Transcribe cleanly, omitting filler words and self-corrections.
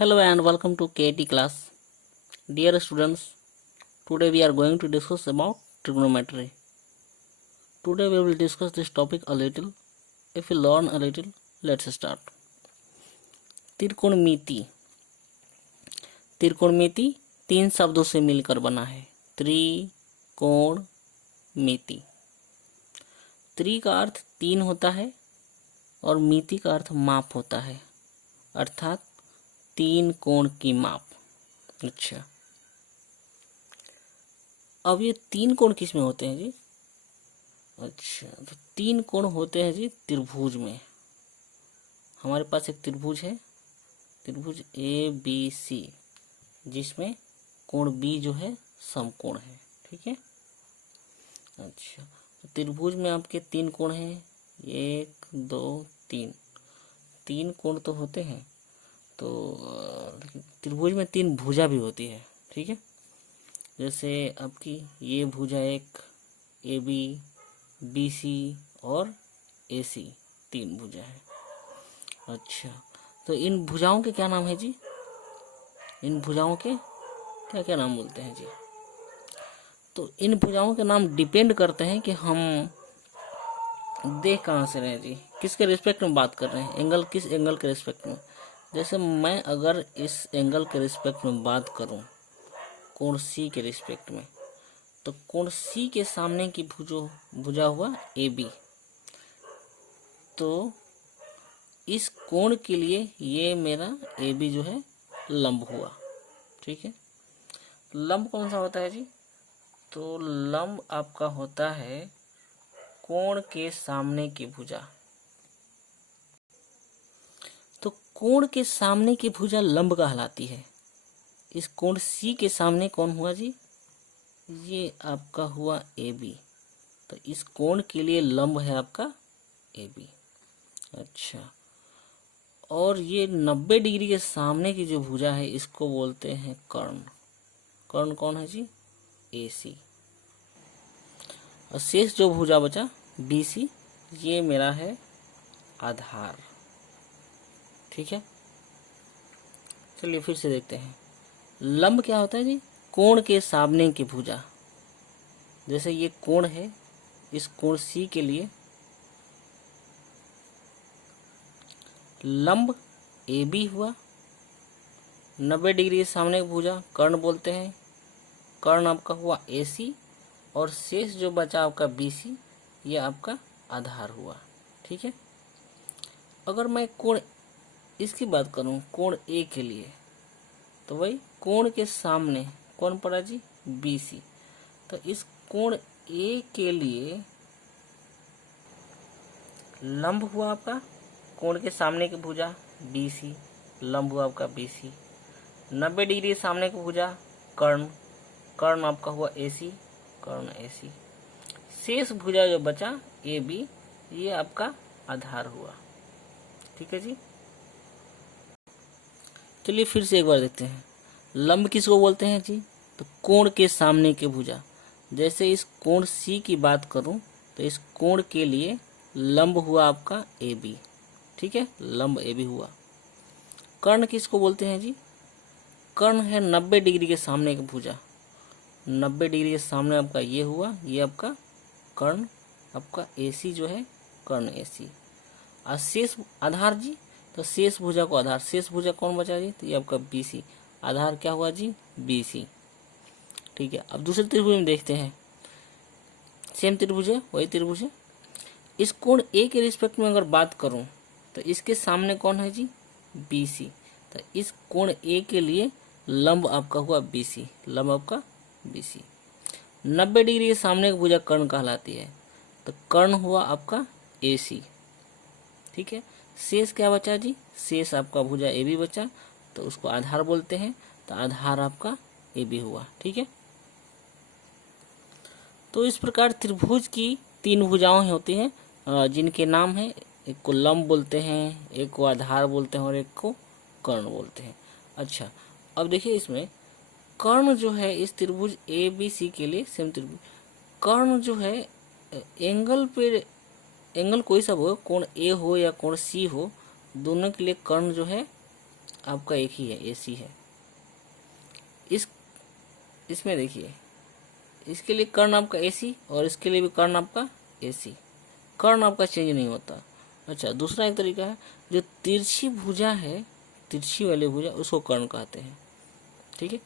Hello and welcome to KT class. Dear students, today we are going to discuss about trigonometry. Today we will discuss this topic a little. If we learn a little, let's start. त्रिकोणमिति. त्रिकोणमिति 3 शब्दों से मिलकर बना है. त्रिकोणमिति. त्रि का अर्थ 3 होता है और मिति का अर्थ माप होता है, अर्थात 3 कोण की माप. अच्छा, अब ये 3 कोण किस में होते हैं जी? अच्छा, तो 3 कोण होते हैं जी त्रिभुज में. हमारे पास एक त्रिभुज है, त्रिभुज ABC, जिसमें कोण B जो है समकोण है. ठीक है. अच्छा, तो त्रिभुज में आपके 3 कोण हैं, 1 2 3. 3 कोण तो होते हैं, तो त्रिभुज में 3 भुजा भी होती है. ठीक है. जैसे आपकी ये भुजा एक AB, BC और AC 3 भुजा है. अच्छा, तो इन भुजाओं के क्या नाम है जी? इन भुजाओं के क्या क्या नाम बोलते हैं जी? तो इन भुजाओं के नाम डिपेंड करते हैं कि हम देख कहाँ से रहे हैं जी, किसके रिस्पेक्ट में बात कर रहे हैं, एंगल किस एंगल के रिस्पेक्ट में. जैसे मैं अगर इस एंगल के रिस्पेक्ट में बात करूं, कोण C के रिस्पेक्ट में, तो कोण C के सामने की भुजा हुआ AB. तो इस कोण के लिए ये मेरा AB जो है लंब हुआ. ठीक है. लंब कौन सा होता है जी? तो लंब आपका होता है कोण के सामने की भुजा. तो कोण के सामने की भुजा लंब कहलाती है. इस कोण C के सामने कौन हुआ जी? ये आपका हुआ AB. तो इस कोण के लिए लंब है आपका AB. अच्छा, और ये 90 डिग्री के सामने की जो भुजा है इसको बोलते हैं कर्ण. कर्ण कौन है जी? AC. और शेष जो भुजा बचा BC, ये मेरा है आधार. ठीक है. चलिए फिर से देखते हैं. लंब क्या होता है जी? कोण के सामने की भुजा. जैसे ये कोण है, इस कोण C के लिए लंब AB हुआ. 90 डिग्री के सामने की भुजा कर्ण बोलते हैं. कर्ण आपका हुआ AC, और शेष जो बचा आपका BC, ये आपका आधार हुआ. ठीक है. अगर मैं कोण इसकी बात करूं, कोण A के लिए, तो वही कोण के सामने कौन पड़ा जी? BC. तो इस कोण A के लिए लंब हुआ आपका कोण के सामने की भुजा BC, लंब हुआ आपका BC. 90 डिग्री सामने की भुजा कर्ण, कर्ण आपका हुआ AC, कर्ण AC. शेष भुजा जो बचा AB, ये आपका आधार हुआ. ठीक है जी. चलिए फिर से एक बार देखते हैं. लंब किसको बोलते हैं जी? तो कोण के सामने की भुजा. जैसे इस कोण C की बात करूं, तो इस कोण के लिए लंब हुआ आपका AB. ठीक है, लंब AB हुआ. कर्ण किसको बोलते हैं जी? कर्ण है 90 डिग्री के सामने की भुजा. 90 डिग्री के सामने आपका ये हुआ, ये आपका कर्ण, आपका AC जो है कर्ण AC. और शेष आधार जी, तो शेष भुजा को आधार, शेष भुजा कौन बचा जी? तो ये आपका BC. आधार क्या हुआ जी? BC. ठीक है. अब दूसरे त्रिभुज में देखते हैं. सेम त्रिभुज है, वही त्रिभुज है. इस कोण A के रिस्पेक्ट में अगर बात करूं, तो इसके सामने कौन है जी? BC. तो इस कोण A के लिए लंब आपका हुआ BC, लंब आपका BC. 90 डिग्री के सामने की भुजा कर्ण कहलाती है. तो कर्ण हुआ आपका AC. ठीक है. शेष क्या बचा जी? शेष आपका भुजा AB बचा, तो उसको आधार बोलते हैं. तो आधार आपका AB हुआ. ठीक है. तो इस प्रकार त्रिभुज की 3 भुजाएं होती हैं, जिनके नाम है, एक को लंब बोलते हैं, एक को आधार बोलते हैं और एक को कर्ण बोलते हैं. अच्छा, अब देखिए इसमें कर्ण जो है इस त्रिभुज ABC के लिए, सेम त्रिभुज, कर्ण जो है एंगल पे, एंगल कोई सा हो, कोण A हो या कोण C हो, दोनों के लिए कर्ण जो है आपका एक ही है, AC है। इसमें देखिए, इसके लिए कर्ण आपका AC और इसके लिए भी कर्ण आपका AC, कर्ण आपका चेंज नहीं होता। अच्छा, दूसरा एक तरीका है, जो तिरछी भुजा है, तिरछी वाली भुजा, उसको कर्ण कहते हैं। ठीक है,